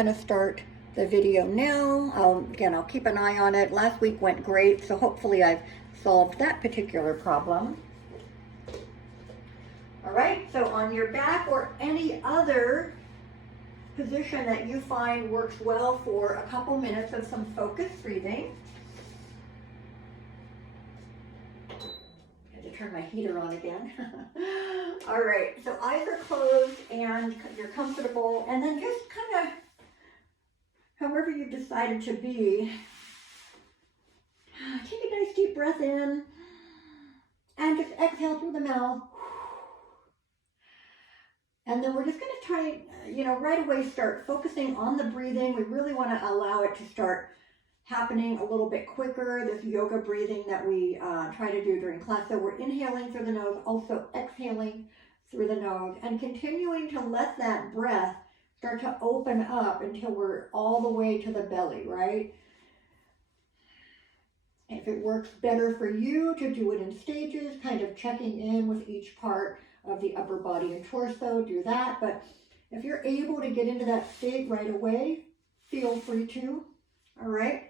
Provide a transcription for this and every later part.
I'm going to start the video now. I'll keep an eye on it. Last week went great, so hopefully I've solved that particular problem. All right, so on your back or any other position that you find works well for a couple minutes of some focused breathing. I had to turn my heater on again. All right, so eyes are closed and you're comfortable, and then just kind of however you've decided to be, take a nice deep breath in and just exhale through the mouth. And then we're just going to try, right away start focusing on the breathing. We really want to allow it to start happening a little bit quicker, this yoga breathing that we try to do during class. So we're inhaling through the nose, also exhaling through the nose, and continuing to let that breath start to open up until we're all the way to the belly, right? If it works better for you to do it in stages, kind of checking in with each part of the upper body and torso, do that. But if you're able to get into that state right away, feel free to, all right?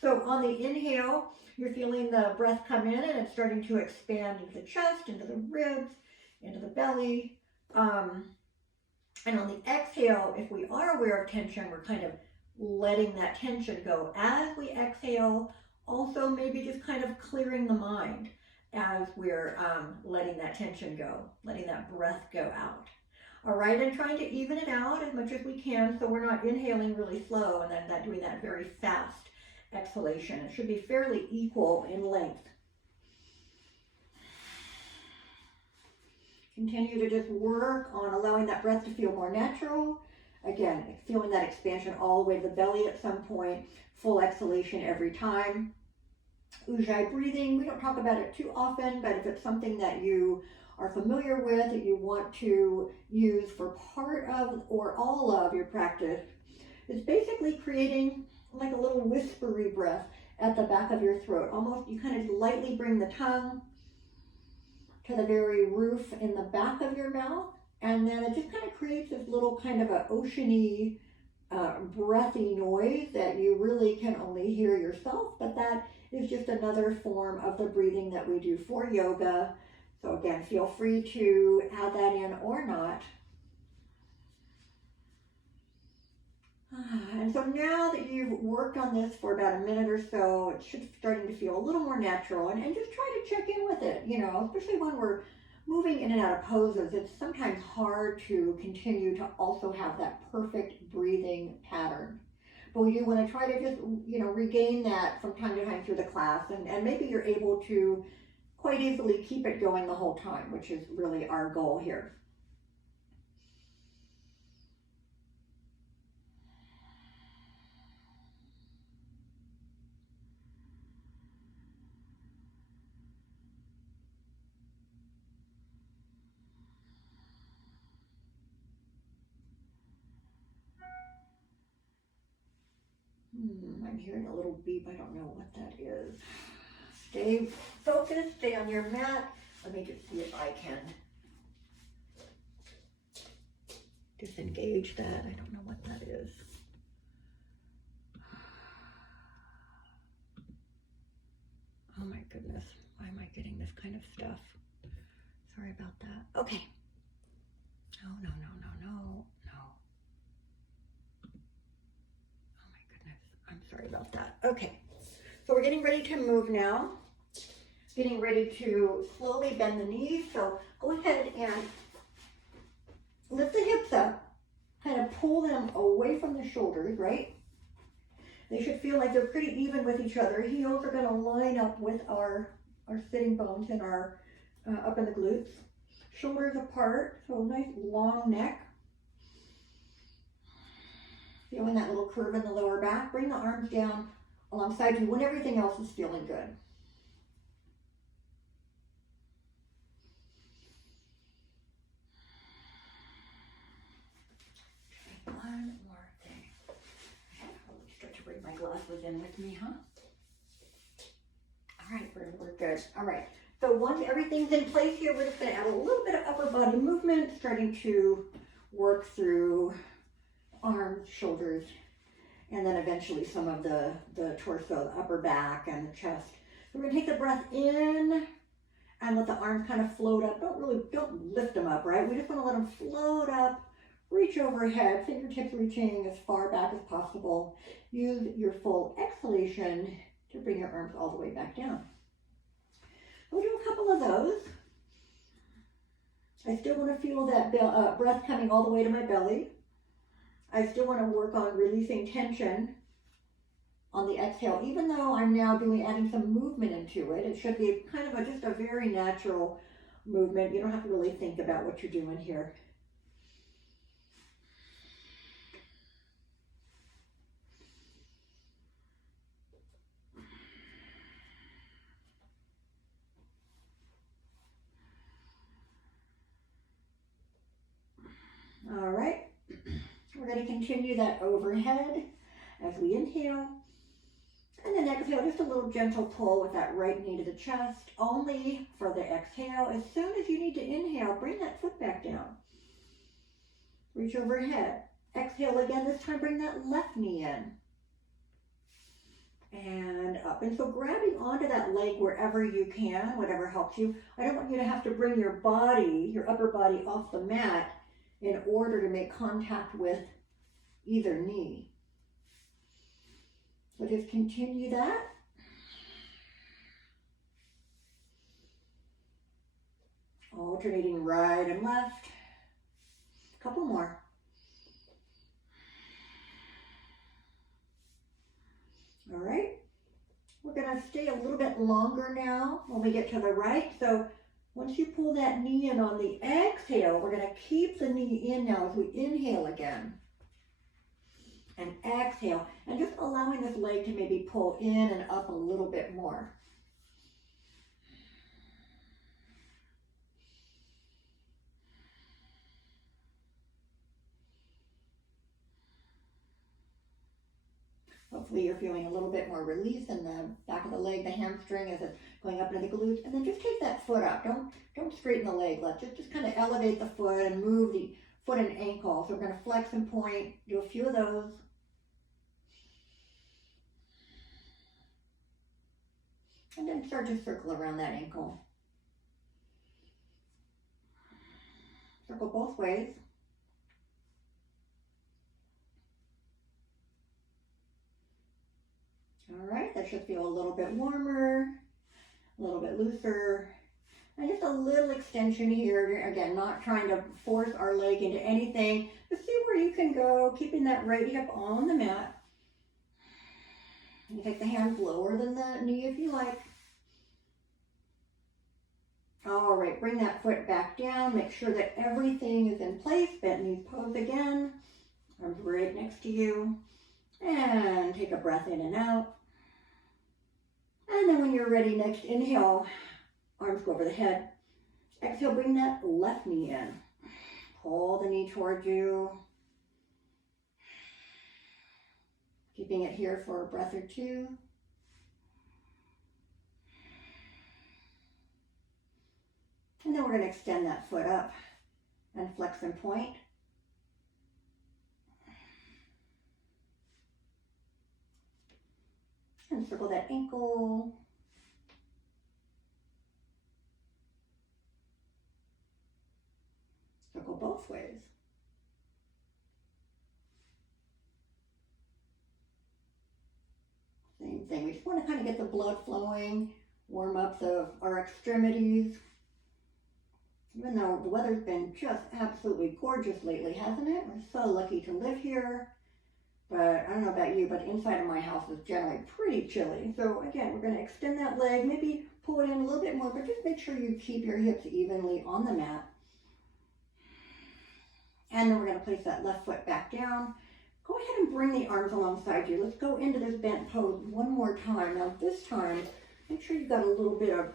So on the inhale, you're feeling the breath come in and it's starting to expand into the chest, into the ribs, into the belly. And on the exhale, if we are aware of tension, we're kind of letting that tension go. As we exhale, also maybe just kind of clearing the mind as we're letting that tension go, letting that breath go out. All right, and trying to even it out as much as we can so we're not inhaling really slow and then doing that very fast exhalation. It should be fairly equal in length. Continue to just work on allowing that breath to feel more natural. Again, feeling that expansion all the way to the belly at some point. Full exhalation every time. Ujjayi breathing, we don't talk about it too often, but if it's something that you are familiar with, that you want to use for part of or all of your practice, it's basically creating like a little whispery breath at the back of your throat. Almost, you kind of lightly bring the tongue to the very roof in the back of your mouth, and then it just kind of creates this little kind of a oceany, breathy noise that you really can only hear yourself, but that is just another form of the breathing that we do for yoga. So again, feel free to add that in or not. And so now that you've worked on this for about a minute or so, it should starting to feel a little more natural, and just try to check in with it, especially when we're moving in and out of poses. It's sometimes hard to continue to also have that perfect breathing pattern. But we do want to try to just, regain that from time to time through the class, and maybe you're able to quite easily keep it going the whole time, which is really our goal here. I'm hearing a little beep. I don't know what that is. Stay focused, stay on your mat. Let me just see if I can disengage that. I don't know what that is. Oh my goodness, why am I getting this kind of stuff? Sorry about that. Okay. Oh, no. I'm sorry about that. Okay, so we're getting ready to move now. Getting ready to slowly bend the knees. So go ahead and lift the hips up, kind of pull them away from the shoulders, right? They should feel like they're pretty even with each other. Heels are going to line up with our sitting bones and our up in the glutes. Shoulders apart, so nice long neck. Feeling that little curve in the lower back. Bring the arms down alongside you when everything else is feeling good. One more thing. I'll start to bring my glasses in with me, huh? All right, we're good. All right. So once everything's in place here, we're just going to add a little bit of upper body movement, starting to work through arms, shoulders, and then eventually some of the torso, the upper back, and the chest. So we're gonna take the breath in and let the arms kind of float up. Don't lift them up, right? We just wanna let them float up, reach overhead, fingertips reaching as far back as possible. Use your full exhalation to bring your arms all the way back down. We'll do a couple of those. I still want to feel that breath coming all the way to my belly. I still want to work on releasing tension on the exhale, even though I'm now adding some movement into it. It should be kind of just a very natural movement. You don't have to really think about what you're doing here. All right, we're going to continue that overhead as we inhale. And then exhale, just a little gentle pull with that right knee to the chest, only for the exhale. As soon as you need to inhale, bring that foot back down. Reach overhead. Exhale again, this time bring that left knee in. And up. And so grabbing onto that leg wherever you can, whatever helps you. I don't want you to have to bring your body, your upper body off the mat in order to make contact with either knee. So just continue that. Alternating right and left. A couple more. All right. We're going to stay a little bit longer now when we get to the right. So once you pull that knee in on the exhale, we're going to keep the knee in now as we inhale again. And exhale, and just allowing this leg to maybe pull in and up a little bit more. Hopefully you're feeling a little bit more release in the back of the leg, the hamstring as it's going up into the glutes. And then just take that foot up. Don't straighten the leg. Let's just kind of elevate the foot and move the foot and ankle. So we're going to flex and point, do a few of those. And then start to circle around that ankle. Circle both ways. All right, that should feel a little bit warmer, a little bit looser. And just a little extension here. Again, not trying to force our leg into anything. Just see where you can go, keeping that right hip on the mat. You take the hands lower than the knee if you like. All right, bring that foot back down. Make sure that everything is in place. Bent knees pose again. Arms right next to you. And take a breath in and out. And then when you're ready, next inhale, arms go over the head. Exhale, bring that left knee in. Pull the knee towards you. Keeping it here for a breath or two. And then we're going to extend that foot up and flex and point. And circle that ankle. Circle both ways. Same thing. We just want to kind of get the blood flowing, warm up our extremities. Even though the weather's been just absolutely gorgeous lately, hasn't it? We're so lucky to live here. But I don't know about you, but inside of my house is generally pretty chilly. So again, we're going to extend that leg, maybe pull it in a little bit more, but just make sure you keep your hips evenly on the mat. And then we're going to place that left foot back down. Go ahead and bring the arms alongside you. Let's go into this bent pose one more time. Now this time, make sure you've got a little bit of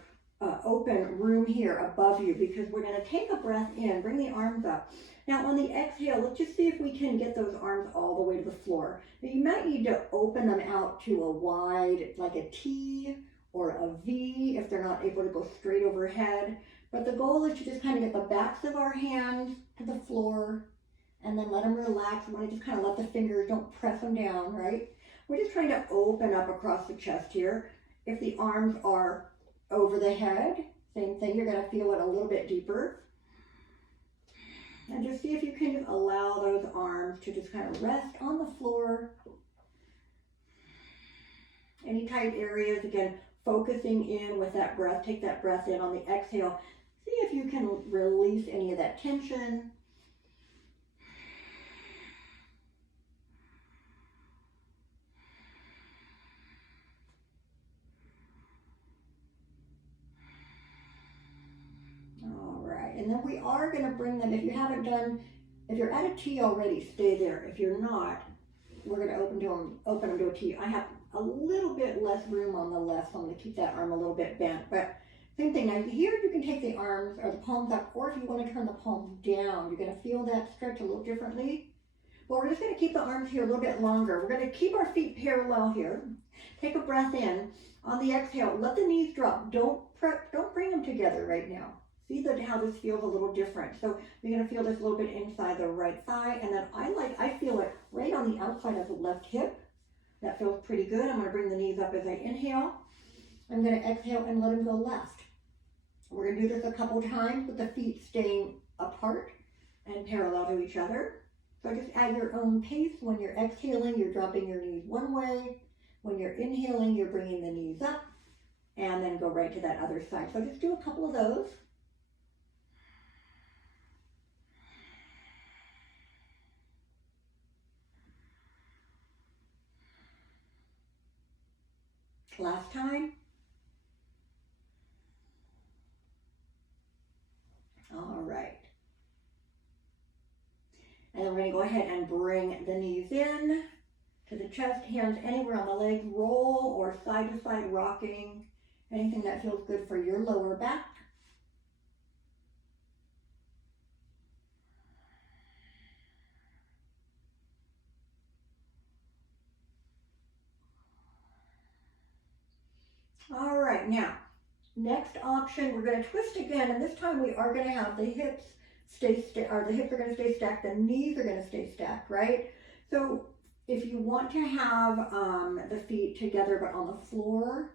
open room here above you, because we're going to take a breath in, bring the arms up. Now on the exhale, let's just see if we can get those arms all the way to the floor. Now you might need to open them out to a wide, like a T or a V if they're not able to go straight overhead. But the goal is to just kind of get the backs of our hands to the floor and then let them relax. You want to just kind of let the fingers, don't press them down, right? We're just trying to open up across the chest here. If the arms are over the head, same thing, you're going to feel it a little bit deeper. And just see if you can just allow those arms to just kind of rest on the floor. Any tight areas, again, focusing in with that breath. Take that breath in on the exhale. See if you can release any of that tension. All right, and then we are going to bring them, if you're at a T already, stay there. If you're not, we're going to open them to a T. I have a little bit less room on the left, so I'm going to keep that arm a little bit bent. But same thing. Now here you can take the arms or the palms up, or if you want to turn the palms down, you're going to feel that stretch a little differently. But we're just going to keep the arms here a little bit longer. We're going to keep our feet parallel here. Take a breath in. On the exhale, let the knees drop. Don't bring them together right now. See how this feels a little different. So you're going to feel this a little bit inside the right thigh, and then I feel it right on the outside of the left hip. That feels pretty good. I'm going to bring the knees up as I inhale. I'm going to exhale and let them go left. We're going to do this a couple times with the feet staying apart and parallel to each other. So just at your own pace. When you're exhaling, you're dropping your knees one way. When you're inhaling, you're bringing the knees up, and then go right to that other side. So just do a couple of those. Last time. All right. And then we're going to go ahead and bring the knees in to the chest, hands anywhere on the legs, roll or side to side rocking, anything that feels good for your lower back. All right, now, next option, we're going to twist again, and this time we are going to have the hips the hips are going to stay stacked, the knees are going to stay stacked, right? So if you want to have the feet together but on the floor,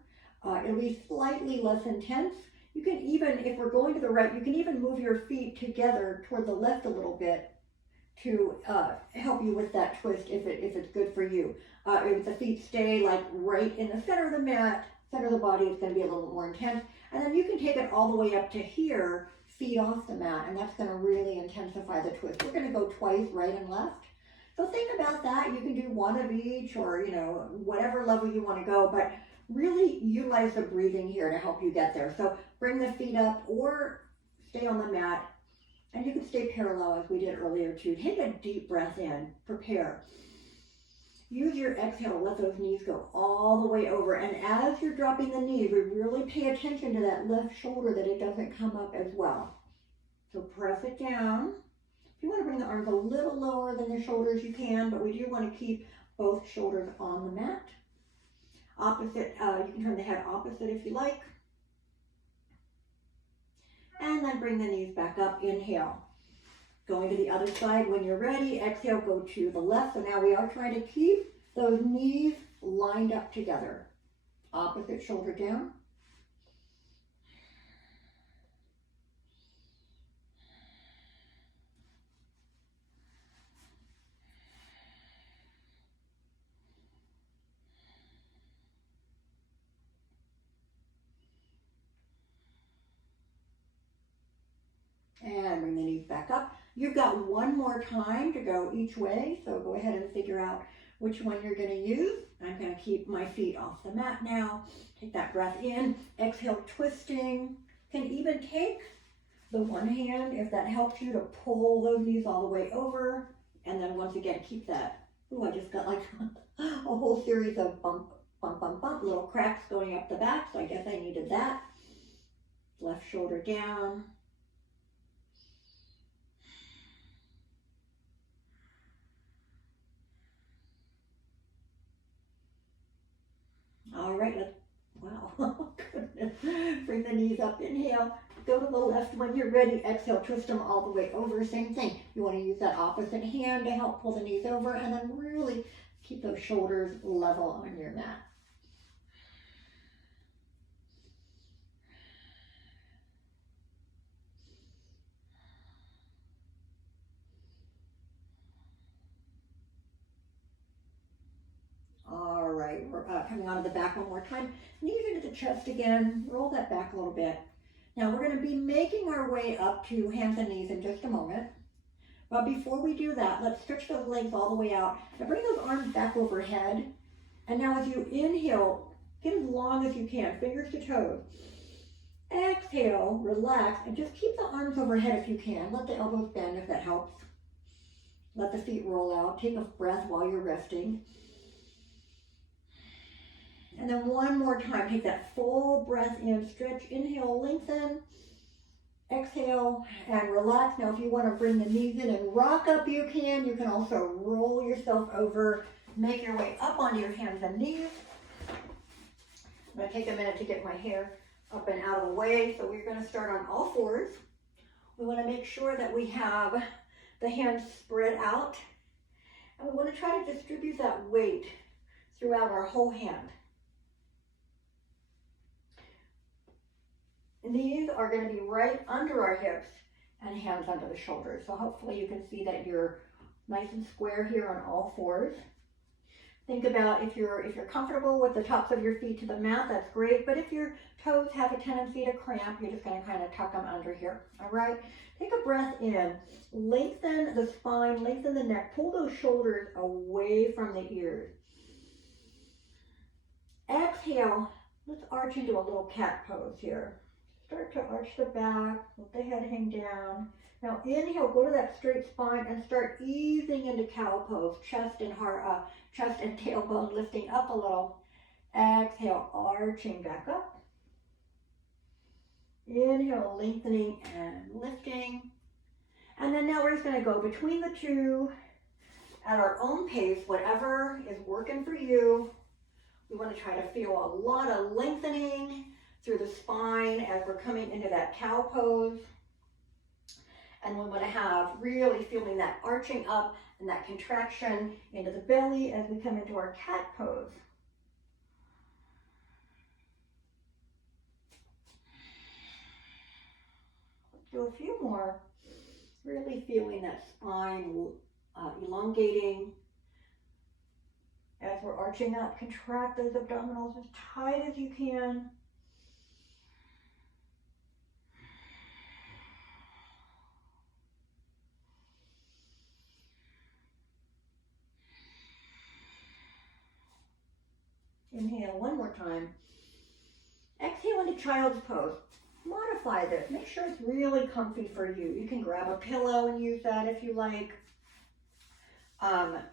it'll be slightly less intense. You can even, if we're going to the right, you can even move your feet together toward the left a little bit to help you with that twist if it's good for you. If the feet stay like right in the center of the mat, center of the body, it's going to be a little more intense. And then you can take it all the way up to here, feet off the mat, and that's going to really intensify the twist. We're going to go twice, right and left. So think about that. You can do one of each, or whatever level you want to go, but really utilize the breathing here to help you get there. So bring the feet up or stay on the mat, and you can stay parallel as we did earlier too. Take a deep breath in, prepare. Use your exhale to let those knees go all the way over. And as you're dropping the knees, we really pay attention to that left shoulder that it doesn't come up as well. So press it down. If you want to bring the arms a little lower than the shoulders, you can, but we do want to keep both shoulders on the mat. Opposite, you can turn the head opposite if you like. And then bring the knees back up, inhale. Going to the other side when you're ready, exhale, go to the left. So now we are trying to keep those knees lined up together. Opposite shoulder down. And bring the knees back up. You've got one more time to go each way, so go ahead and figure out which one you're going to use. I'm going to keep my feet off the mat now. Take that breath in, exhale, twisting. You can even take the one hand, if that helps you, to pull those knees all the way over. And then once again, keep that. Ooh, I just got like a whole series of bump, bump, bump, bump, little cracks going up the back, so I guess I needed that. Left shoulder down. All right, wow, goodness. Bring the knees up, inhale, Go to the left when you're ready. Exhale, twist them all the way over. Same thing. You want to use that opposite hand to help pull the knees over, and then really keep those shoulders level on your mat. All right, we're coming onto the back one more time. Knees into the chest again. Roll that back a little bit. Now we're going to be making our way up to hands and knees in just a moment. But before we do that, let's stretch those legs all the way out. Now bring those arms back overhead. And now as you inhale, get as long as you can, fingers to toes. Exhale, relax, and just keep the arms overhead if you can. Let the elbows bend if that helps. Let the feet roll out. Take a breath while you're resting. And then one more time, take that full breath in, stretch, inhale, lengthen, exhale, and relax. Now if you want to bring the knees in and rock up, you can. You can also roll yourself over, make your way up onto your hands and knees. I'm going to take a minute to get my hair up and out of the way. So we're going to start on all fours. We want to make sure that we have the hands spread out. And we want to try to distribute that weight throughout our whole hand. Knees are going to be right under our hips and hands under the shoulders. So hopefully you can see that you're nice and square here on all fours. Think about if you're comfortable with the tops of your feet to the mat, that's great. But if your toes have a tendency to cramp, you're just going to kind of tuck them under here. All right. Take a breath in. Lengthen the spine, lengthen the neck. Pull those shoulders away from the ears. Exhale. Let's arch into a little cat pose here. Start to arch the back, let the head hang down. Now inhale, go to that straight spine and start easing into cow pose, chest and tailbone lifting up a little. Exhale, arching back up. Inhale, lengthening and lifting. And then now we're just going to go between the two at our own pace, whatever is working for you. We want to try to feel a lot of lengthening through the spine as we're coming into that cow pose. And we want to have really feeling that arching up and that contraction into the belly as we come into our cat pose. Let's do a few more. Really feeling that spine elongating. As we're arching up, contract those abdominals as tight as you can. Inhale one more time. Exhale into child's pose. Modify this. Make sure it's really comfy for you. You can grab a pillow and use that if you like.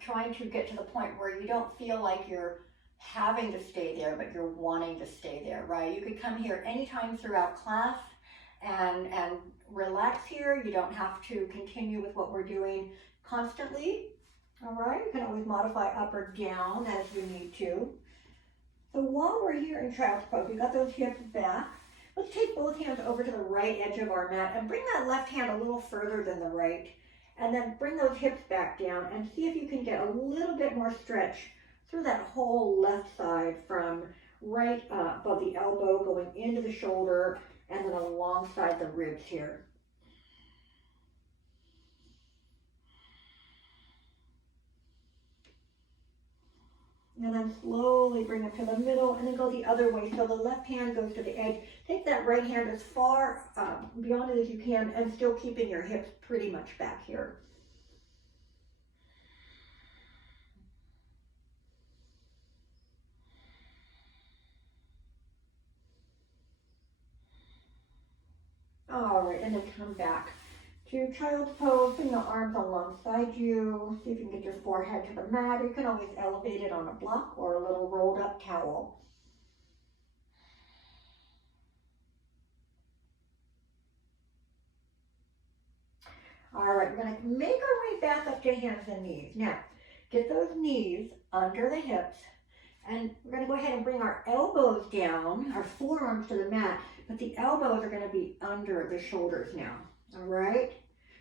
Trying to get to the point where you don't feel like you're having to stay there, but you're wanting to stay there, right? You could come here anytime throughout class and relax here. You don't have to continue with what we're doing constantly. All right, you can always modify up or down as you need to. So while we're here in child's pose, we got those hips back. Let's take both hands over to the right edge of our mat and bring that left hand a little further than the right. And then bring those hips back down and see if you can get a little bit more stretch through that whole left side from right above the elbow going into the shoulder and then alongside the ribs here. And then slowly bring them to the middle and then go the other way. So the left hand goes to the edge. Take that right hand as far beyond it as you can and still keeping your hips pretty much back here. All right, and then come back to child's pose. Bring the arms alongside you. See if you can get your forehead to the mat. You can always elevate it on a block or a little rolled up towel. All right, we're going to make our way back up to hands and knees. Now, get those knees under the hips And we're going to go ahead and bring our elbows down, our forearms to the mat, but the elbows are going to be under the shoulders now, all right?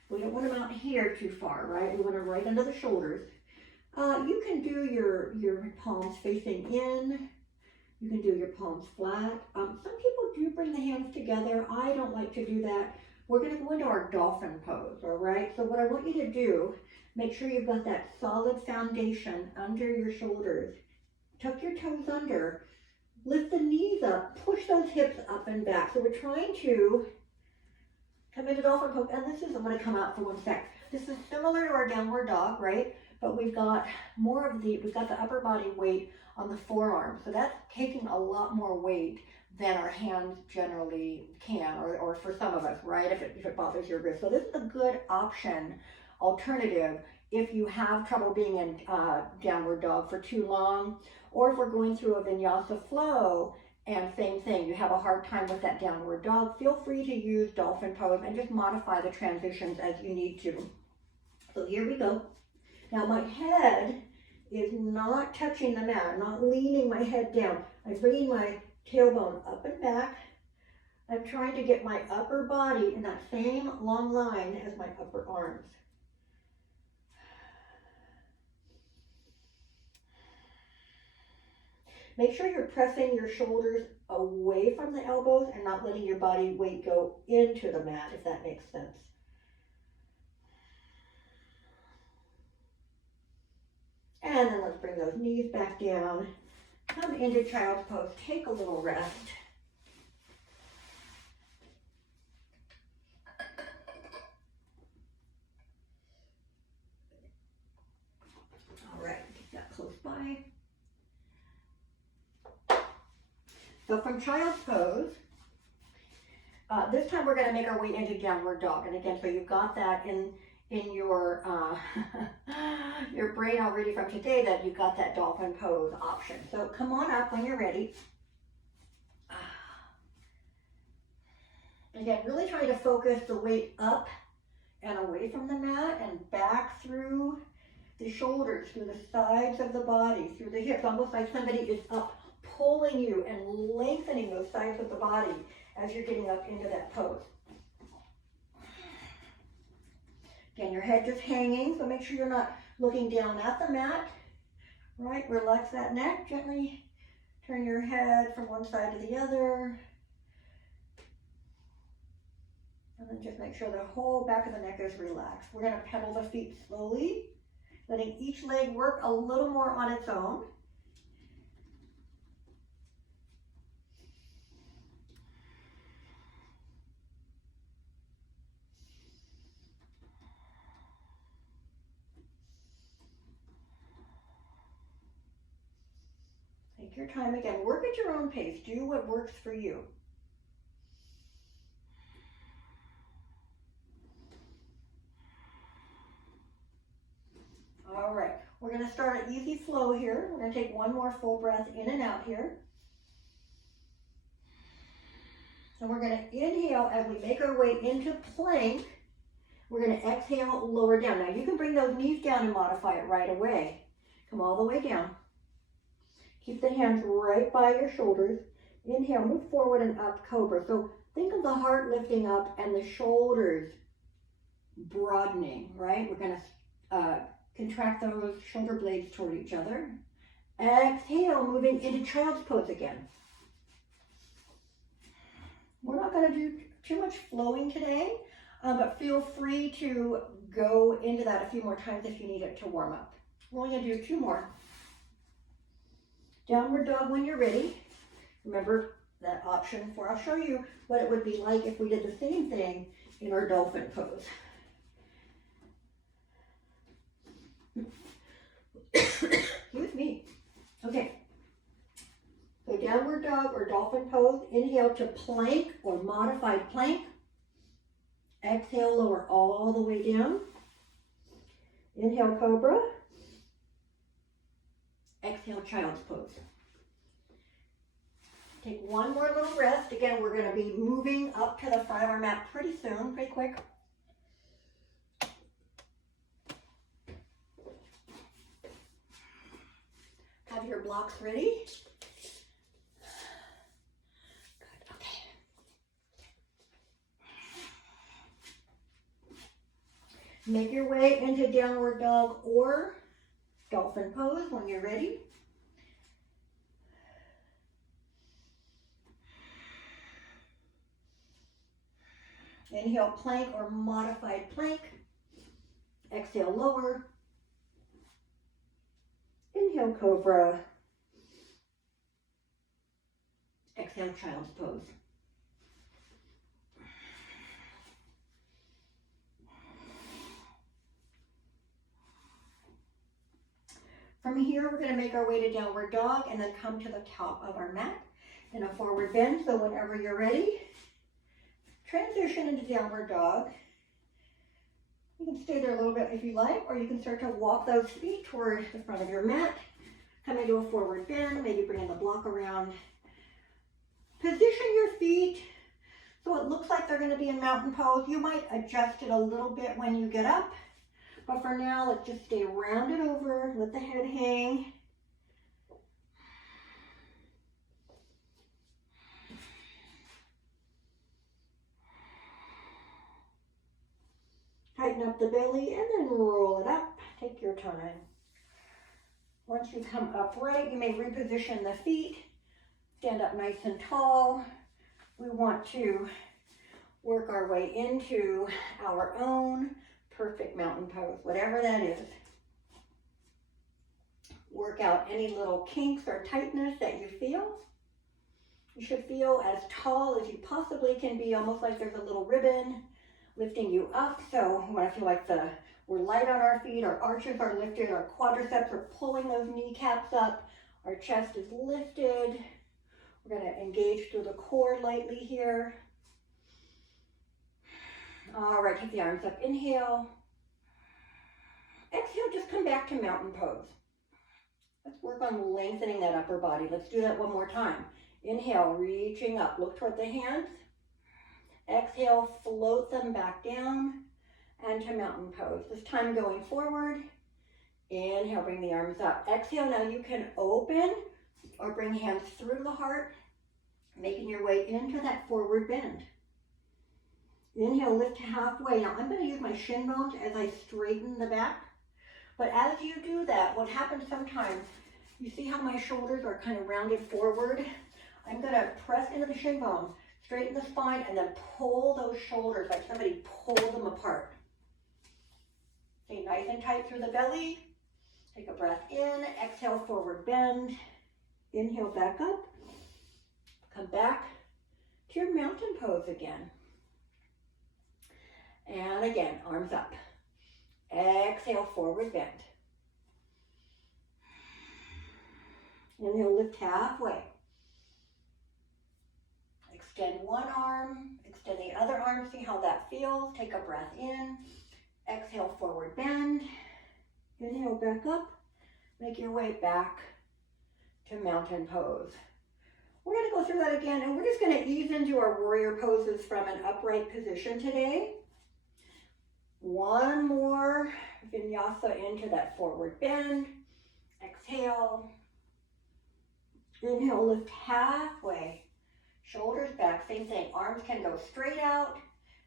We don't want them out here too far, right? We want them right under the shoulders. You can do your palms facing in. You can do your palms flat. Some people do bring the hands together. I don't like to do that. We're going to go into our dolphin pose, all right? So what I want you to do, make sure you've got that solid foundation under your shoulders. Tuck your toes under, lift the knees up, push those hips up and back. So we're trying to come into dolphin pose, and this is, I'm going to come out for one sec. This is similar to our downward dog, right? But we've got we've got the upper body weight on the forearm. So that's taking a lot more weight than our hands generally can, or for some of us, right? If it bothers your wrist. So this is a good alternative, if you have trouble being in downward dog for too long, or if we're going through a vinyasa flow and same thing, you have a hard time with that downward dog, feel free to use dolphin pose and just modify the transitions as you need to. So here we go. Now my head is not touching the mat. I'm not leaning my head down. I'm bringing my tailbone up and back. I'm trying to get my upper body in that same long line as my upper arms. Make sure you're pressing your shoulders away from the elbows and not letting your body weight go into the mat, if that makes sense. And then let's bring those knees back down. Come into child's pose. Take a little rest. All right, get that close by. So from child's pose, this time we're going to make our way into downward dog. And again, so you've got that in your your brain already from today, that you've got that dolphin pose option. So come on up when you're ready. Again, really trying to focus the weight up and away from the mat and back through the shoulders, through the sides of the body, through the hips, almost like somebody is up pulling you and lengthening those sides of the body as you're getting up into that pose. Again, your head just hanging, so make sure you're not looking down at the mat, right? Relax that neck, gently turn your head from one side to the other. And then just make sure the whole back of the neck is relaxed. We're going to pedal the feet slowly, letting each leg work a little more on its own. Take your time. Again, work at your own pace. Do what works for you. All right, we're going to start an easy flow here. We're going to take one more full breath in and out here. And we're going to inhale as we make our way into plank. We're going to exhale, lower down. Now you can bring those knees down and modify it right away. Come all the way down. Keep the hands right by your shoulders. Inhale, move forward and up, cobra. So think of the heart lifting up and the shoulders broadening, right? We're going to contract those shoulder blades toward each other. Exhale, moving into child's pose again. We're not going to do too much flowing today, but feel free to go into that a few more times if you need it to warm up. We're only going to do two more. Downward dog when you're ready. Remember that option I'll show you what it would be like if we did the same thing in our dolphin pose. Excuse me. Okay. So downward dog or dolphin pose. Inhale to plank or modified plank. Exhale, lower all the way down. Inhale, cobra. Exhale, child's pose. Take one more little rest. Again, we're going to be moving up to the front of our mat pretty soon, pretty quick. have your blocks ready. Good, okay. Make your way into downward dog or dolphin pose when you're ready. Inhale, plank or modified plank. Exhale, lower. Inhale, cobra. Exhale, child's pose. From here, we're going to make our way to downward dog and then come to the top of our mat in a forward bend. So whenever you're ready, transition into downward dog. You can stay there a little bit if you like, or you can start to walk those feet toward the front of your mat. Come into a forward bend, maybe bringing the block around. Position your feet so it looks like they're going to be in mountain pose. You might adjust it a little bit when you get up, but for now, let's just stay rounded over, let the head hang. Tighten up the belly and then roll it up. Take your time. Once you come upright, you may reposition the feet. Stand up nice and tall. We want to work our way into our own perfect mountain pose, whatever that is. Work out any little kinks or tightness that you feel. You should feel as tall as you possibly can be, almost like there's a little ribbon lifting you up. So we want to feel like we're light on our feet, our arches are lifted, our quadriceps are pulling those kneecaps up, our chest is lifted. We're going to engage through the core lightly here. All right, take the arms up, inhale. Exhale, just come back to mountain pose. Let's work on lengthening that upper body. Let's do that one more time. Inhale, reaching up, look toward the hands. Exhale, float them back down and to mountain pose. This time going forward. Inhale, bring the arms up. Exhale, now you can open or bring hands through the heart, making your way into that forward bend. Inhale, lift halfway. Now I'm going to use my shin bones as I straighten the back. But as you do that, what happens sometimes, you see how my shoulders are kind of rounded forward? I'm going to press into the shin bones, straighten the spine, and then pull those shoulders like somebody pulled them apart. Stay nice and tight through the belly. Take a breath in. Exhale, forward bend. Inhale, back up. Come back to your mountain pose again. And again, arms up. Exhale, forward bend. Inhale, lift halfway. Extend one arm, extend the other arm, see how that feels. Take a breath in. Exhale, forward bend. Inhale, back up. Make your way back to mountain pose. We're going to go through that again, and we're just going to ease into our warrior poses from an upright position today. One more vinyasa into that forward bend. Exhale. Inhale, lift halfway. Shoulders back, same thing. Arms can go straight out.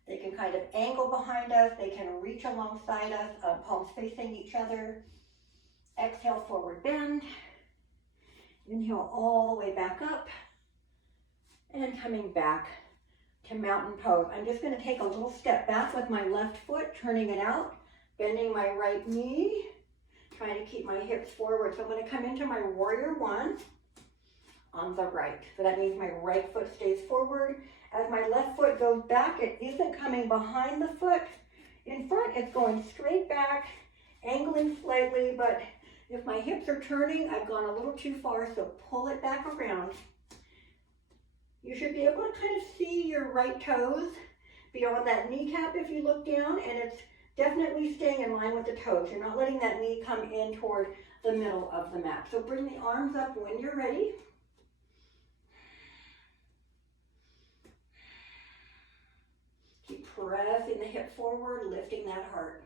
They can kind of angle behind us. They can reach alongside us, palms facing each other. Exhale, forward bend. Inhale all the way back up. And coming back to mountain pose. I'm just going to take a little step back with my left foot, turning it out, bending my right knee, trying to keep my hips forward. So I'm going to come into my warrior one on the right. So that means my right foot stays forward. As my left foot goes back, it isn't coming behind the foot in front. It's going straight back, angling slightly, but if my hips are turning, I've gone a little too far, so pull it back around. You should be able to kind of see your right toes beyond that kneecap if you look down, and it's definitely staying in line with the toes. You're not letting that knee come in toward the middle of the mat. So bring the arms up when you're ready. Keep pressing the hip forward, lifting that heart.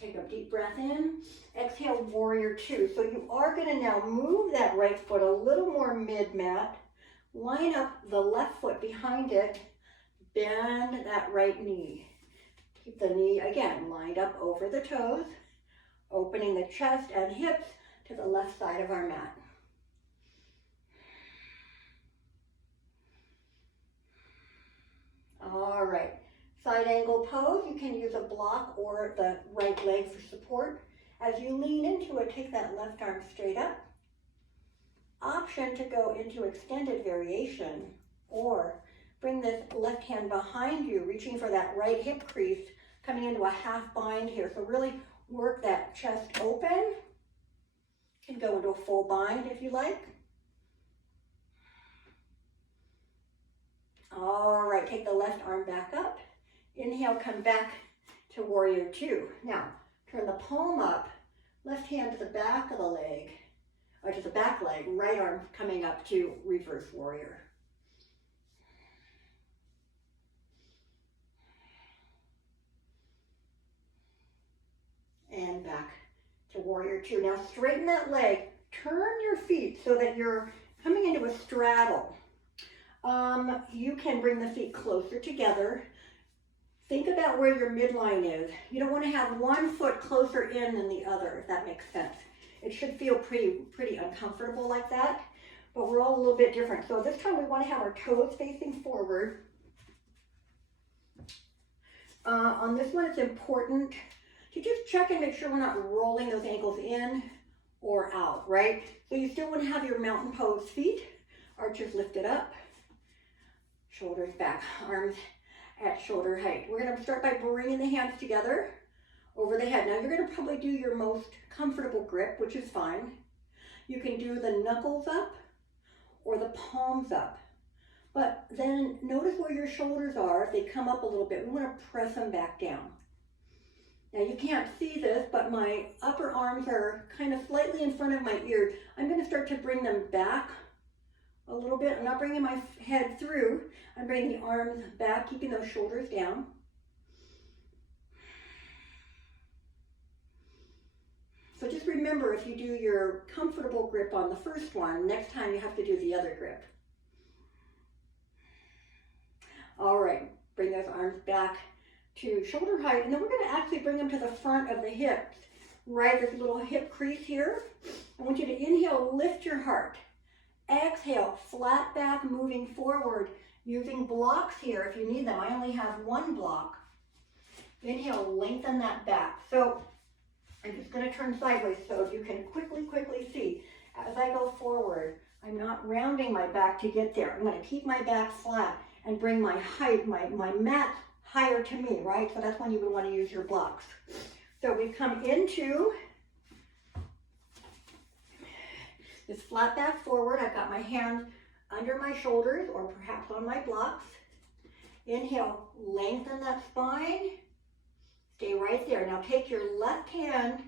Take a deep breath in. Exhale, warrior two. So you are going to now move that right foot a little more mid-mat. Line up the left foot behind it. Bend that right knee. Keep the knee, again, lined up over the toes. Opening the chest and hips to the left side of our mat. All right. Side angle pose, you can use a block or the right leg for support. As you lean into it, take that left arm straight up. Option to go into extended variation, or bring this left hand behind you, reaching for that right hip crease, coming into a half bind here. So really work that chest open. You can go into a full bind if you like. All right, take the left arm back up. Inhale, come back to warrior two. Now, turn the palm up, left hand to the back of the leg, or to the back leg, right arm coming up to reverse warrior. And back to warrior two. Now straighten that leg, turn your feet so that you're coming into a straddle. You can bring the feet closer together. Think about where your midline is. You don't want to have one foot closer in than the other, if that makes sense. It should feel pretty uncomfortable like that, but we're all a little bit different. So this time we want to have our toes facing forward. On this one, it's important to just check and make sure we're not rolling those ankles in or out, right? So you still want to have your mountain pose feet, arches lifted up, shoulders back, arms at shoulder height. We're going to start by bringing the hands together over the head. Now you're going to probably do your most comfortable grip, which is fine. You can do the knuckles up or the palms up. But then notice where your shoulders are. If they come up a little bit, we want to press them back down. Now you can't see this, but my upper arms are kind of slightly in front of my ears. I'm going to start to bring them back a little bit. I'm not bringing my head through. I'm bringing the arms back, keeping those shoulders down. So just remember, if you do your comfortable grip on the first one, next time you have to do the other grip. All right, bring those arms back to shoulder height, and then we're going to actually bring them to the front of the hips, right? This little hip crease here. I want you to inhale, lift your heart. Exhale, flat back, moving forward, using blocks here if you need them. I only have one block. Inhale, lengthen that back. So I'm just going to turn sideways so you can quickly see. As I go forward, I'm not rounding my back to get there. I'm going to keep my back flat and bring my height, my mat higher to me, right? So that's when you would want to use your blocks. So we've come into this flat back forward. I've got my hands under my shoulders or perhaps on my blocks. Inhale, lengthen that spine. Stay right there. Now take your left hand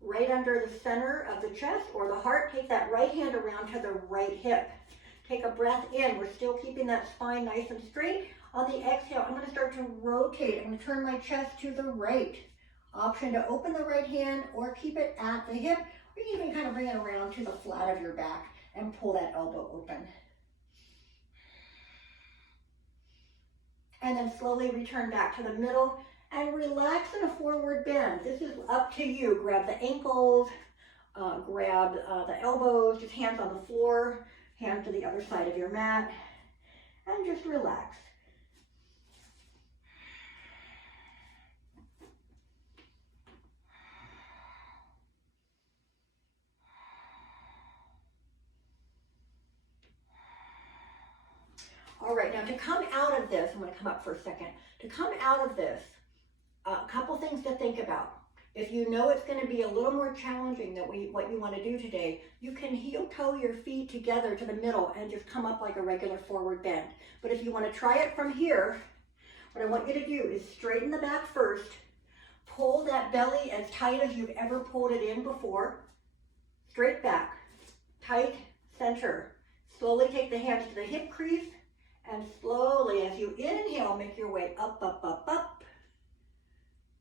right under the center of the chest or the heart. Take that right hand around to the right hip. Take a breath in. We're still keeping that spine nice and straight. On the exhale, I'm going to start to rotate. I'm going to turn my chest to the right. Option to open the right hand or keep it at the hip. Or you can kind of bring it around to the flat of your back and pull that elbow open. And then slowly return back to the middle and relax in a forward bend. This is up to you. Grab the ankles, grab the elbows, just hands on the floor, hands to the other side of your mat, and just relax. All right, now to come out of this, I'm going to come up for a second. To come out of this, a couple things to think about. If you know it's going to be a little more challenging than what you want to do today, you can heel toe your feet together to the middle and just come up like a regular forward bend. But if you want to try it from here, what I want you to do is straighten the back first, pull that belly as tight as you've ever pulled it in before, straight back, tight, center. Slowly take the hands to the hip crease, and slowly, as you inhale, make your way up, up, up, up.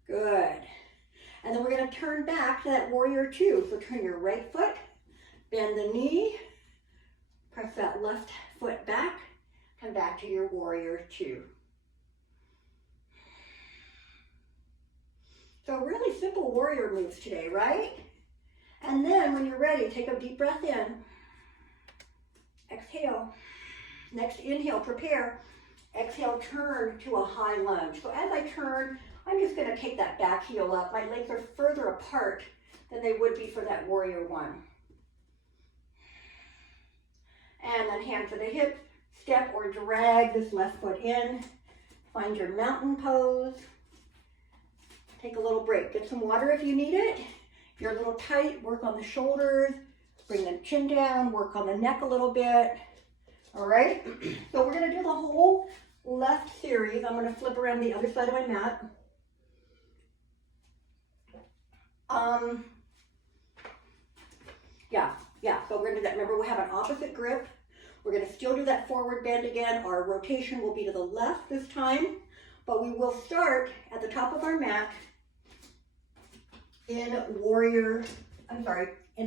Good. And then we're going to turn back to that warrior two. So turn your right foot, bend the knee, press that left foot back, come back to your warrior two. So really simple warrior moves today, right? And then when you're ready, take a deep breath in. Exhale. Next inhale, prepare. Exhale, turn to a high lunge. So as I turn, I'm just going to take that back heel up. My legs are further apart than they would be for that warrior one. And then hand to the hip, step or drag this left foot in. Find your mountain pose. Take a little break. Get some water if you need it. If you're a little tight, work on the shoulders. Bring the chin down, work on the neck a little bit. All right? So we're going to do the whole left series. I'm going to flip around the other side of my mat. So we're going to do that. Remember, we have an opposite grip. We're going to still do that forward bend again. Our rotation will be to the left this time, but we will start at the top of our mat in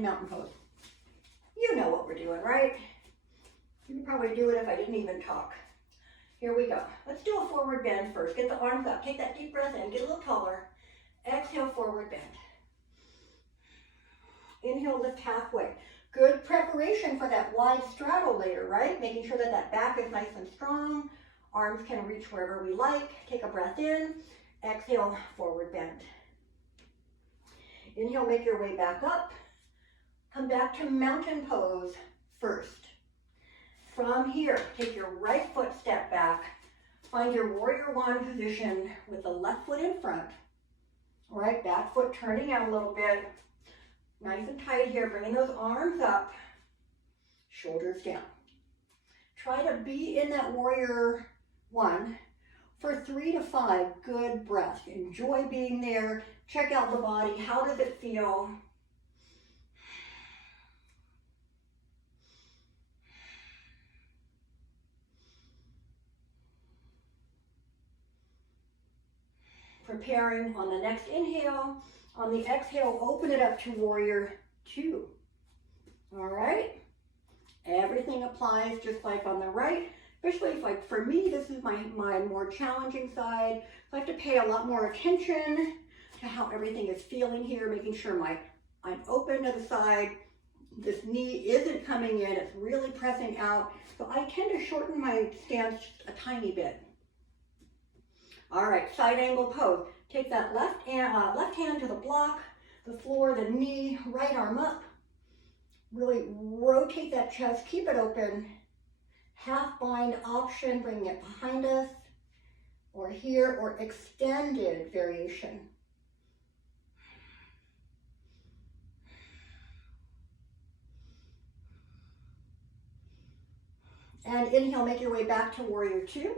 mountain pose. You know what we're doing, right? You can probably do it if I didn't even talk. Here we go. Let's do a forward bend first. Get the arms up. Take that deep breath in. Get a little taller. Exhale, forward bend. Inhale, lift halfway. Good preparation for that wide straddle later, right? Making sure that that back is nice and strong. Arms can reach wherever we like. Take a breath in. Exhale, forward bend. Inhale, make your way back up. Come back to mountain pose first. From here, take your right foot step back. Find your warrior one position with the left foot in front. All right, back foot turning out a little bit. Nice and tight here, bringing those arms up, shoulders down. Try to be in that warrior one for 3 to 5 good breaths. Enjoy being there. Check out the body. How does it feel? Preparing on the next inhale. On the exhale, open it up to warrior two. All right? Everything applies just like on the right, especially if, like, for me, this is my more challenging side. So I have to pay a lot more attention to how everything is feeling here, making sure I'm open to the side. This knee isn't coming in, it's really pressing out. So I tend to shorten my stance a tiny bit. All right, side angle pose. Take that left hand to the block, the floor, the knee, right arm up. Really rotate that chest, keep it open. Half bind option, bring it behind us, or here, or extended variation. And inhale, make your way back to warrior two.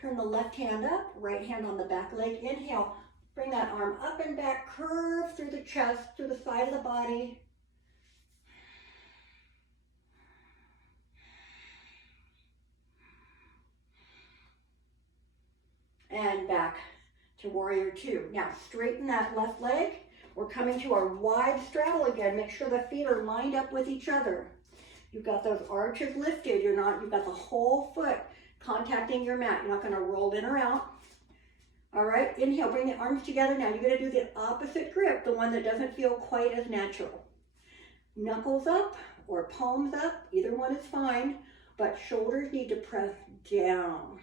Turn the left hand up, right hand on the back leg. Inhale, bring that arm up and back, curve through the chest, through the side of the body. And back to warrior two. Now straighten that left leg. We're coming to our wide straddle again. Make sure the feet are lined up with each other. You've got those arches lifted. You've got the whole foot contacting your mat. You're not going to roll in or out. All right, inhale, bring the arms together. Now you're going to do the opposite grip, the one that doesn't feel quite as natural. Knuckles up or palms up, either one is fine, but shoulders need to press down.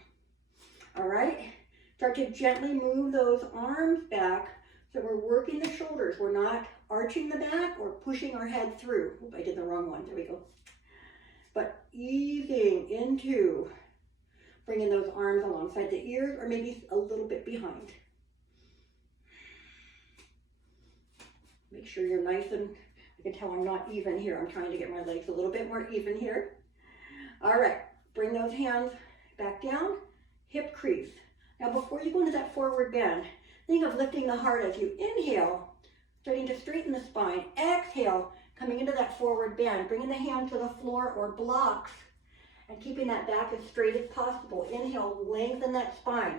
All right, start to gently move those arms back so we're working the shoulders. We're not arching the back or pushing our head through. Oop, I did the wrong one. There we go. But easing into bringing those arms alongside the ears or maybe a little bit behind. Make sure you're nice and, I can tell I'm not even here. I'm trying to get my legs a little bit more even here. All right, bring those hands back down, hip crease. Now before you go into that forward bend, think of lifting the heart as you inhale, starting to straighten the spine. Exhale, coming into that forward bend, bringing the hand to the floor or blocks, and keeping that back as straight as possible. Inhale, lengthen that spine.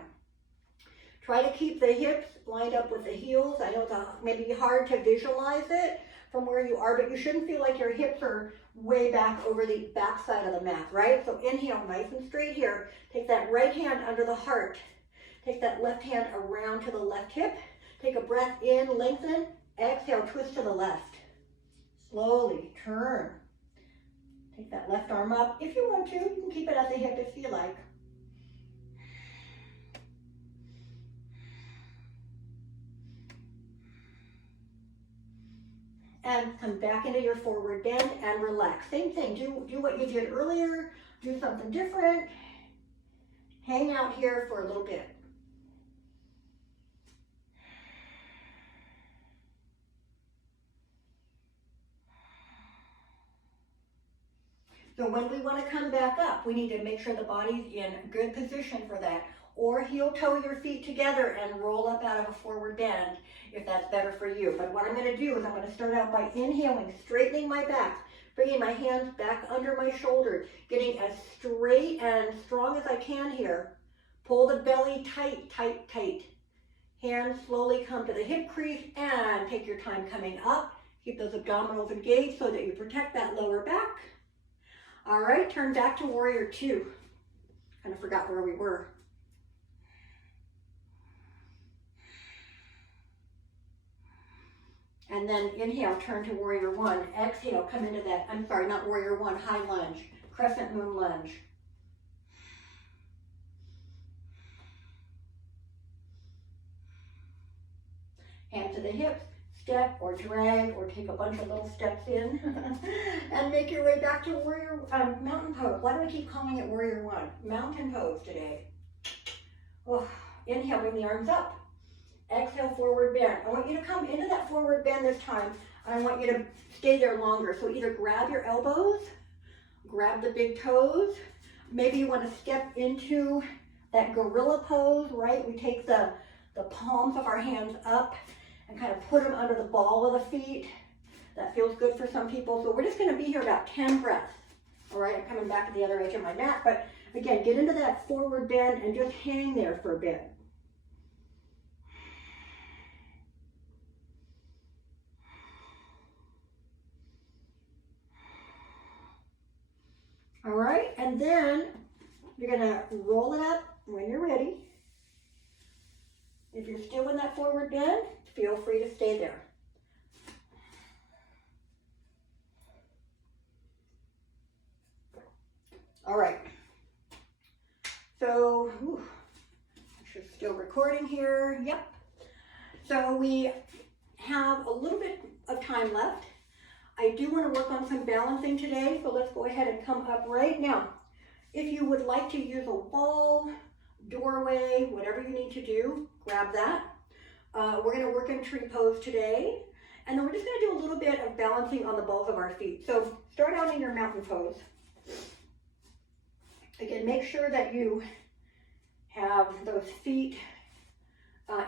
Try to keep the hips lined up with the heels. I know it's maybe hard to visualize it from where you are, but you shouldn't feel like your hips are way back over the back side of the mat, right? So inhale, nice and straight here. Take that right hand under the heart. Take that left hand around to the left hip. Take a breath in, lengthen. Exhale, twist to the left. Slowly turn. Take that left arm up. If you want to, you can keep it at the hip if you like. And come back into your forward bend and relax. Same thing, do what you did earlier, do something different. Hang out here for a little bit. So when we want to come back up, we need to make sure the body's in good position for that. Or heel toe your feet together and roll up out of a forward bend if that's better for you. But what I'm going to do is I'm going to start out by inhaling, straightening my back, bringing my hands back under my shoulders, getting as straight and strong as I can here. Pull the belly tight, tight, tight. Hands slowly come to the hip crease and take your time coming up. Keep those abdominals engaged so that you protect that lower back. All right, turn back to warrior two. Kind of forgot where we were. And then inhale, turn to warrior one. Exhale, come into that, I'm sorry, not warrior one, high lunge, crescent moon lunge. Hands to the hips, step or drag or take a bunch of little steps in and make your way back to warrior, mountain pose. Why do I keep calling it warrior one? Mountain pose today. Oh, inhale, bring the arms up. Exhale, forward bend. I want you to come into that forward bend this time, and I want you to stay there longer. So either grab your elbows, grab the big toes. Maybe you want to step into that gorilla pose, right? We take the palms of our hands up and kind of put them under the ball of the feet. That feels good for some people. So we're just going to be here about 10 breaths. All right, I'm coming back to the other edge of my mat. But again, get into that forward bend and just hang there for a bit. All right, and then you're gonna roll it up when you're ready. If you're still in that forward bend, feel free to stay there. All right, so, I'm still recording here, yep. So we have a little bit of time left. I do want to work on some balancing today, so let's go ahead and come up right now. If you would like to use a wall, doorway, whatever you need to do, grab that. We're going to work in tree pose today, and then we're just going to do a little bit of balancing on the balls of our feet. So start out in your mountain pose. Again, make sure that you have those feet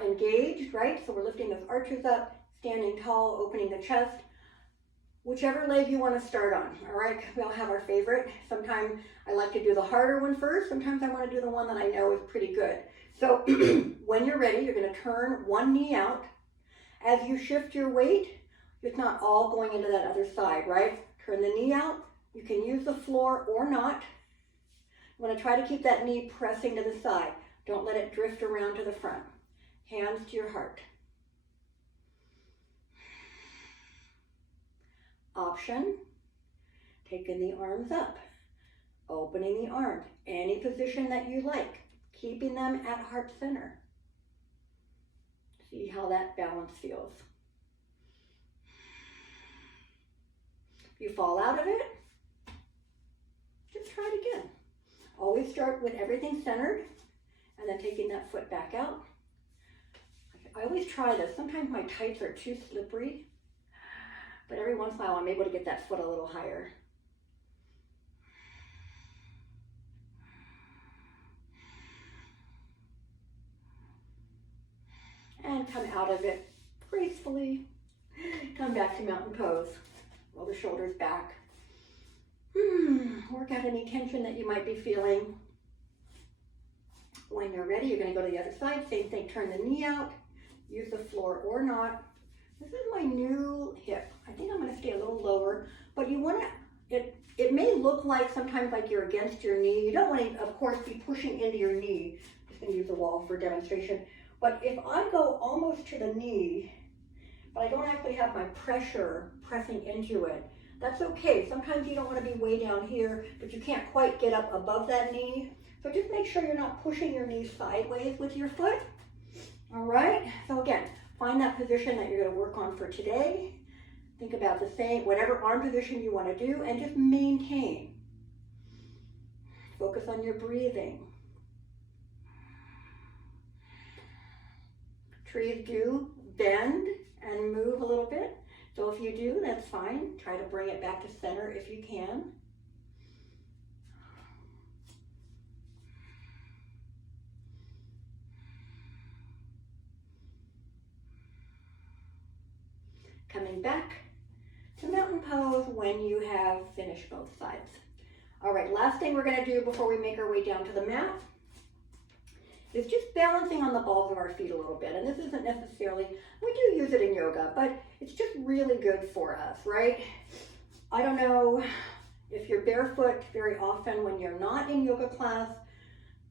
engaged, right? So we're lifting those arches up, standing tall, opening the chest. Whichever leg you want to start on, all right? We all have our favorite. Sometimes I like to do the harder one first. Sometimes I want to do the one that I know is pretty good. So when you're ready, you're going to turn one knee out. As you shift your weight, it's not all going into that other side, right? Turn the knee out. You can use the floor or not. You want to try to keep that knee pressing to the side. Don't let it drift around to the front. Hands to your heart. Option, taking the arms up, opening the arms, any position that you like, keeping them at heart center. See how that balance feels. If you fall out of it, just try it again. Always start with everything centered and then taking that foot back out. I always try this. Sometimes my tights are too slippery. But every once in a while, I'm able to get that foot a little higher. And come out of it gracefully. Come back to mountain pose. Roll the shoulders back. Work out any tension that you might be feeling. When you're ready, you're going to go to the other side. Same thing, turn the knee out, use the floor or not. This is my new hip. I think I'm going to stay a little lower, but you want to, it may look like sometimes like you're against your knee. You don't want to, of course, be pushing into your knee. I'm just going to use the wall for demonstration. But if I go almost to the knee, but I don't actually have my pressure pressing into it, that's okay. Sometimes you don't want to be way down here, but you can't quite get up above that knee. So just make sure you're not pushing your knee sideways with your foot. All right, so again, find that position that you're going to work on for today. Think about the same, whatever arm position you want to do, and just maintain. Focus on your breathing. Trees do bend and move a little bit. So if you do, that's fine. Try to bring it back to center if you can. Coming back to mountain pose when you have finished both sides. All right, last thing we're going to do before we make our way down to the mat is just balancing on the balls of our feet a little bit. And this isn't necessarily, we do use it in yoga, but it's just really good for us, right? I don't know if you're barefoot very often when you're not in yoga class,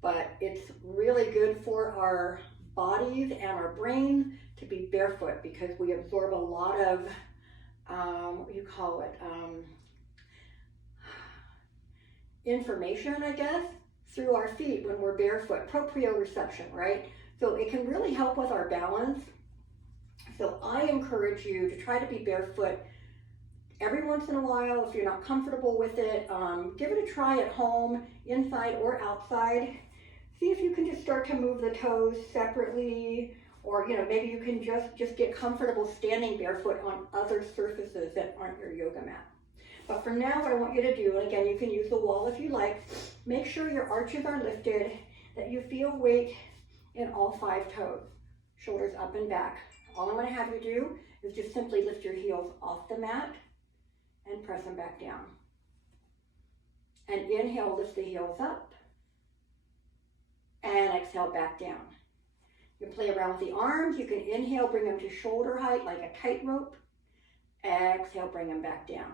but it's really good for our bodies and our brains to be barefoot because we absorb a lot of, what do you call it, information, I guess, through our feet when we're barefoot, proprioception, right? So it can really help with our balance. So I encourage you to try to be barefoot every once in a while. If you're not comfortable with it, give it a try at home, inside or outside. See if you can just start to move the toes separately, or maybe you can just get comfortable standing barefoot on other surfaces that aren't your yoga mat. But for now, what I want you to do, and again, you can use the wall if you like, make sure your arches are lifted, that you feel weight in all 5 toes, shoulders up and back. All I'm going to have you do is just simply lift your heels off the mat and press them back down. And inhale, lift the heels up, and exhale, back down. You can play around with the arms. You can inhale, bring them to shoulder height like a tightrope. Exhale, bring them back down.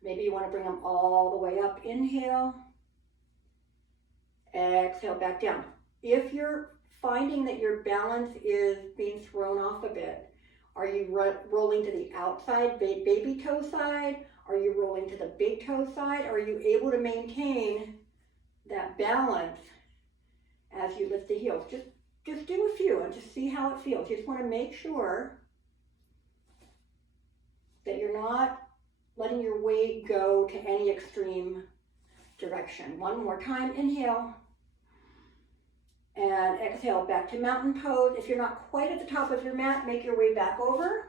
Maybe you want to bring them all the way up. Inhale, exhale, back down. If you're finding that your balance is being thrown off a bit, are you rolling to the outside baby toe side? Are you rolling to the big toe side? Are you able to maintain that balance as you lift the heels? Just do a few and just see how it feels. You just want to make sure that you're not letting your weight go to any extreme direction. One more time, inhale. And exhale, back to mountain pose. If you're not quite at the top of your mat, make your way back over.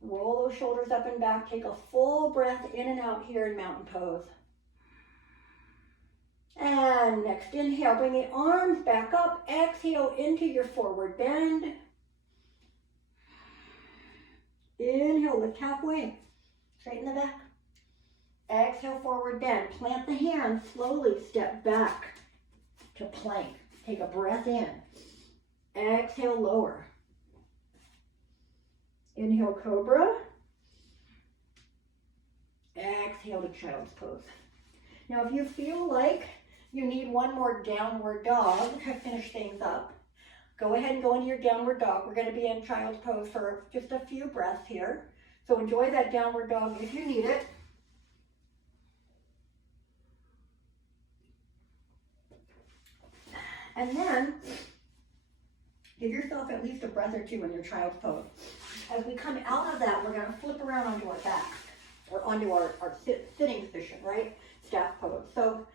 Roll those shoulders up and back. Take a full breath in and out here in mountain pose. And next, inhale, bring the arms back up. Exhale into your forward bend. Inhale, lift halfway. Straighten the back. Exhale, forward bend. Plant the hands. Slowly step back to plank. Take a breath in. Exhale, lower. Inhale, cobra. Exhale to child's pose. Now, if you feel like you need one more downward dog to finish things up, go ahead and go into your downward dog. We're going to be in child's pose for just a few breaths here. So enjoy that downward dog if you need it. And then give yourself at least a breath or two in your child's pose. As we come out of that, we're going to flip around onto our back, or onto our sitting position, right? Staff pose. So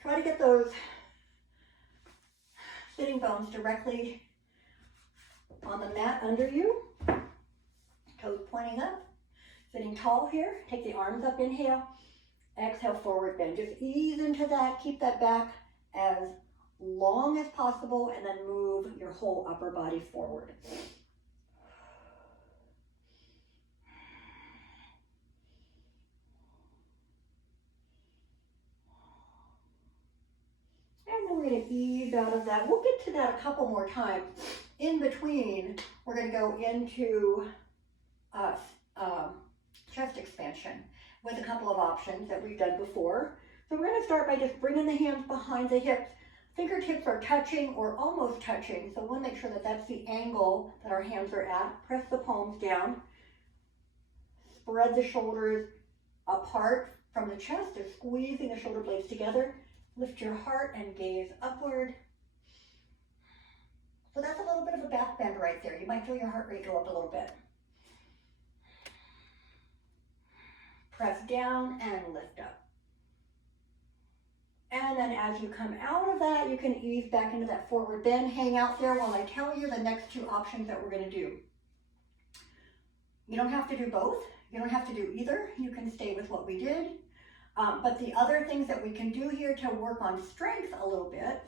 try to get those sitting bones directly on the mat under you. Toes pointing up. Sitting tall here. Take the arms up, inhale. Exhale, forward bend. Just ease into that. Keep that back as long as possible, and then move your whole upper body forward. And then we're going to ease out of that. We'll get to that a couple more times. In between, we're going to go into chest expansion with a couple of options that we've done before. So we're going to start by just bringing the hands behind the hips. Fingertips are touching or almost touching, so we'll make sure that that's the angle that our hands are at. Press the palms down. Spread the shoulders apart from the chest, or squeezing the shoulder blades together. Lift your heart and gaze upward. So that's a little bit of a back bend right there. You might feel your heart rate go up a little bit. Press down and lift up. And then as you come out of that, you can ease back into that forward bend. Hang out there while I tell you the next two options that we're going to do. You don't have to do both. You don't have to do either. You can stay with what we did. But the other things that we can do here to work on strength a little bit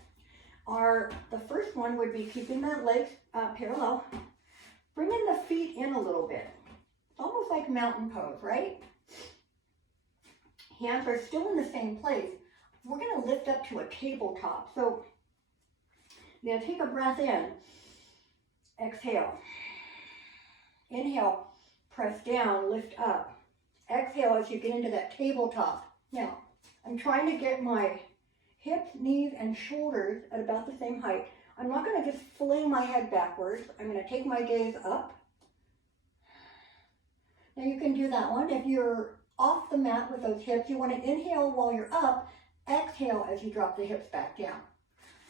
are, the first one would be keeping the legs parallel, bringing the feet in a little bit. It's almost like mountain pose, right? Hands are still in the same place. We're going to lift up to a tabletop. So you're going to take a breath in, exhale, inhale, press down, lift up, exhale as you get into that tabletop. Now, I'm trying to get my hips, knees, and shoulders at about the same height. I'm not going to just fling my head backwards. I'm going to take my gaze up. Now you can do that one. If you're off the mat with those hips, you want to inhale while you're up, exhale as you drop the hips back down.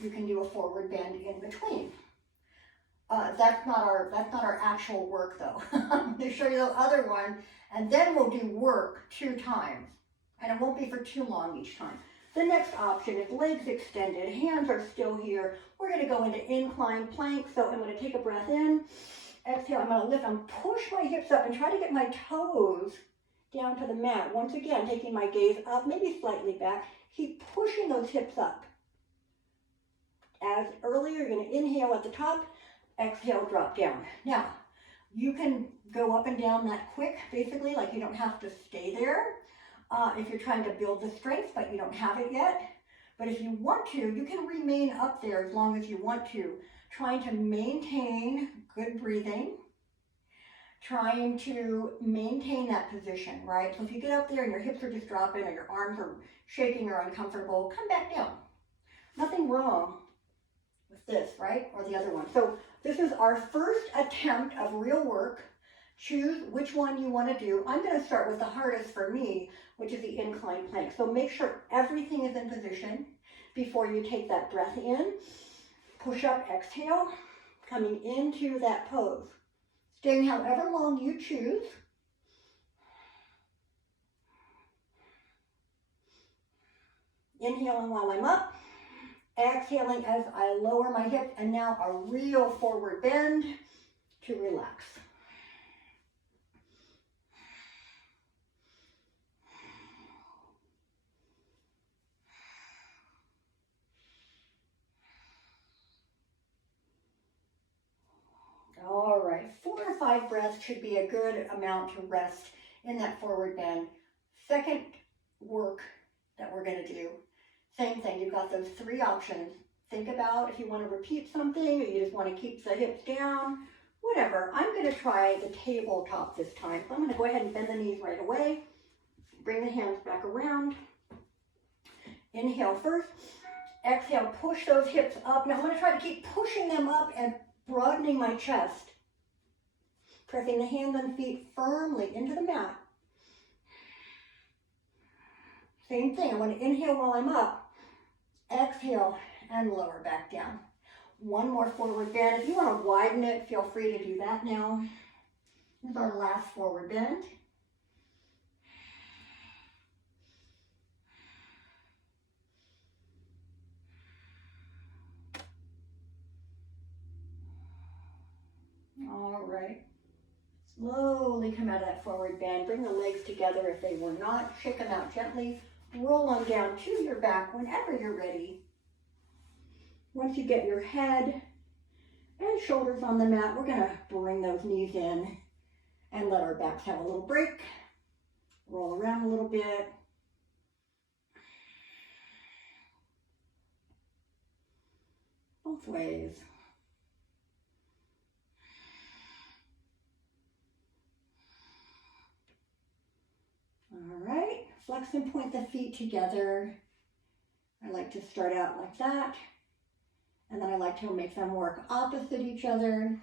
You can do a forward bend in between. That's not our actual work though. I'm going to show you the other one, and then we'll do work 2 times. And it won't be for too long each time. The next option is legs extended, hands are still here. We're going to go into incline plank. So I'm going to take a breath in, exhale, I'm going to lift and push my hips up and try to get my toes down to the mat. Once again, taking my gaze up, maybe slightly back. Keep pushing those hips up. As earlier, you're going to inhale at the top, exhale, drop down. Now, you can go up and down that quick, basically, like you don't have to stay there. If you're trying to build the strength, but you don't have it yet. But if you want to, you can remain up there as long as you want to, trying to maintain good breathing, trying to maintain that position, right? So if you get up there and your hips are just dropping or your arms are shaking or uncomfortable, come back down. Nothing wrong with this, right? Or the other one. So this is our first attempt of real work. Choose which one you want to do. I'm going to start with the hardest for me, which is the incline plank. So make sure everything is in position before you take that breath in. Push up, exhale, coming into that pose. Staying however long you choose. Inhaling while I'm up. Exhaling as I lower my hips. And now a real forward bend to relax. All right, 4 or 5 breaths should be a good amount to rest in that forward bend. Second work that we're going to do, same thing. You've got those 3 options. Think about if you want to repeat something or you just want to keep the hips down, whatever. I'm going to try the tabletop this time. So I'm going to go ahead and bend the knees right away. Bring the hands back around. Inhale first. Exhale, push those hips up. Now I'm going to try to keep pushing them up and broadening my chest. Pressing the hands and feet firmly into the mat. Same thing. I want to inhale while I'm up. Exhale and lower back down. One more forward bend. If you want to widen it, feel free to do that now. This is our last forward bend. All right. Slowly come out of that forward bend. Bring the legs together if they were not. Shake them out gently. Roll them down to your back whenever you're ready. Once you get your head and shoulders on the mat, we're going to bring those knees in and let our backs have a little break. Roll around a little bit. both ways. All right, flex and point the feet together. I like to start out like that, and then I like to make them work opposite each other.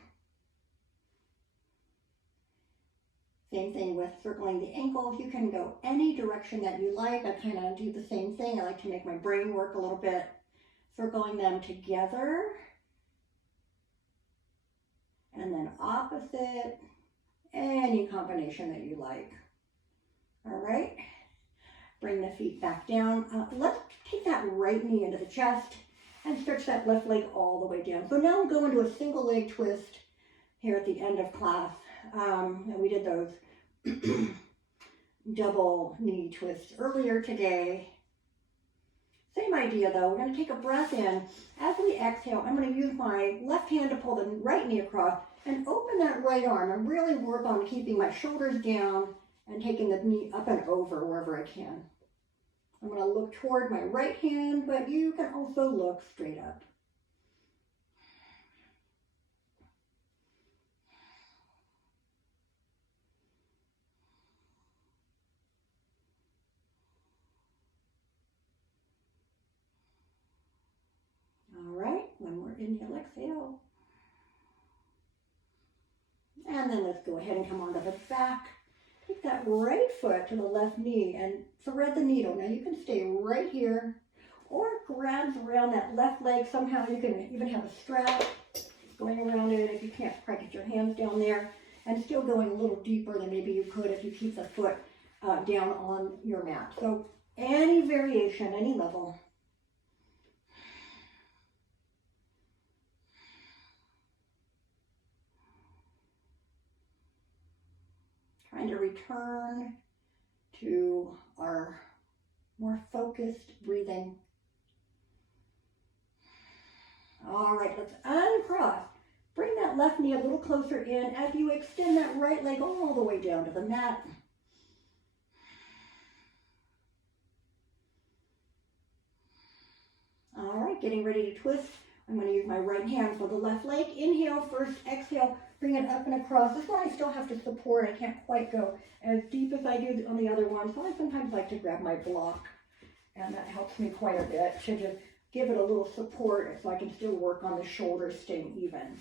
Same thing with circling the ankles. You can go any direction that you like. I kind of do the same thing. I like to make my brain work a little bit. Circling them together. And then opposite. Any combination that you like. All right. Bring the feet back down. Let's take that right knee into the chest and stretch that left leg all the way down. So now I'm going to a single leg twist here at the end of class. And we did those double knee twists earlier today. Same idea though. We're going to take a breath in. As we exhale, I'm going to use my left hand to pull the right knee across and open that right arm and really work on keeping my shoulders down and taking the knee up and over wherever I can. I'm going to look toward my right hand, but you can also look straight up. All right, one more inhale, exhale. And then let's go ahead and come onto the back. Take that right foot to the left knee and thread the needle. Now you can stay right here or grab around that left leg. Somehow you can even have a strap going around it if you can't quite get your hands down there, and still going a little deeper than maybe you could if you keep the foot down on your mat. So any variation, any level. Trying to return to our more focused breathing. All right, let's uncross. Bring that left knee a little closer in as you extend that right leg all the way down to the mat. All right, getting ready to twist. I'm going to use my right hand for the left leg. Inhale first, exhale, bring it up and across. This one I still have to support. I can't quite go as deep as I do on the other one, so I sometimes like to grab my block, and that helps me quite a bit to just give it a little support so I can still work on the shoulders staying even.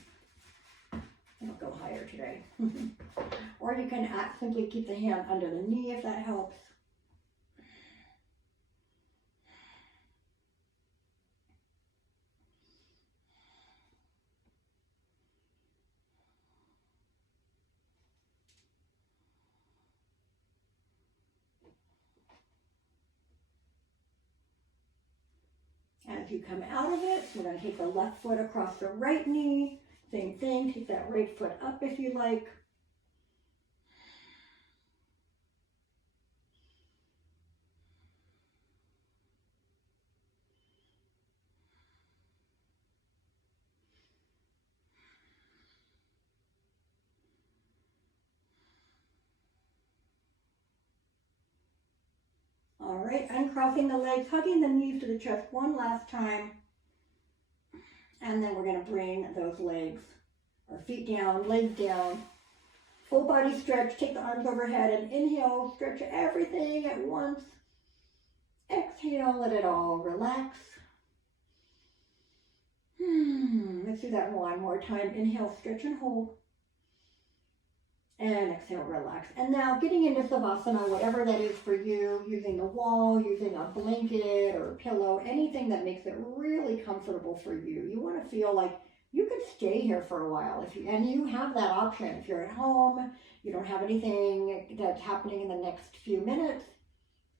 I'll go higher today. Or you can simply keep the hand under the knee if that helps. As you come out of it, we're going to take the left foot across the right knee. Same thing, take that right foot up if you like. All right, uncrossing the legs, hugging the knees to the chest one last time. And then we're going to bring those legs, or feet down, legs down. Full body stretch, take the arms overhead and inhale, stretch everything at once. Exhale, let it all relax. Let's do that one more time. Inhale, stretch and hold. And exhale, relax. And now getting into savasana, whatever that is for you, using the wall, using a blanket or a pillow, anything that makes it really comfortable for you. You want to feel like you could stay here for a while, and you have that option. If you're at home, you don't have anything that's happening in the next few minutes,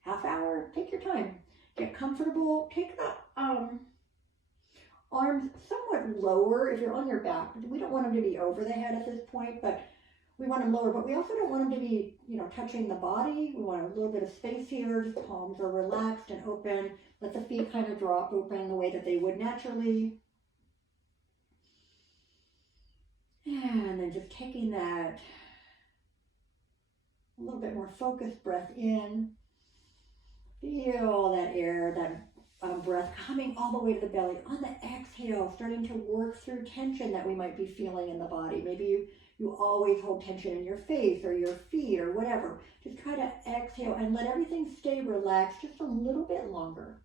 half hour, take your time. Get comfortable. Take the arms somewhat lower if you're on your back. We don't want them to be over the head at this point, but we want them lower, but we also don't want them to be, touching the body. We want a little bit of space here. Just palms are relaxed and open. Let the feet kind of drop open the way that they would naturally. And then just taking that a little bit more focused breath in. Feel that air, that breath coming all the way to the belly. On the exhale, starting to work through tension that we might be feeling in the body. Maybe you always hold tension in your face or your feet or whatever. Just try to exhale and let everything stay relaxed just a little bit longer.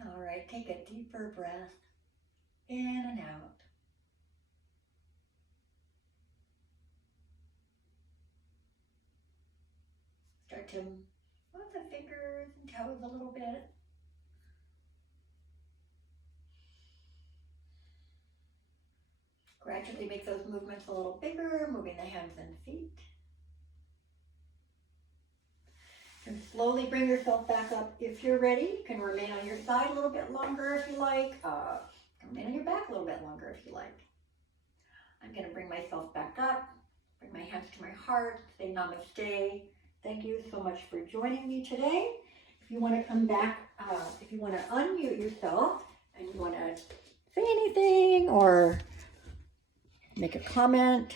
All right, take a deeper breath in and out. Start to move the fingers and toes a little bit. Gradually make those movements a little bigger, moving the hands and feet. And slowly bring yourself back up if you're ready. You can remain on your side a little bit longer if you like. Remain on your back a little bit longer if you like. I'm going to bring myself back up, bring my hands to my heart, say namaste. Thank you so much for joining me today. If you want to come back, if you want to unmute yourself and you want to say anything or make a comment,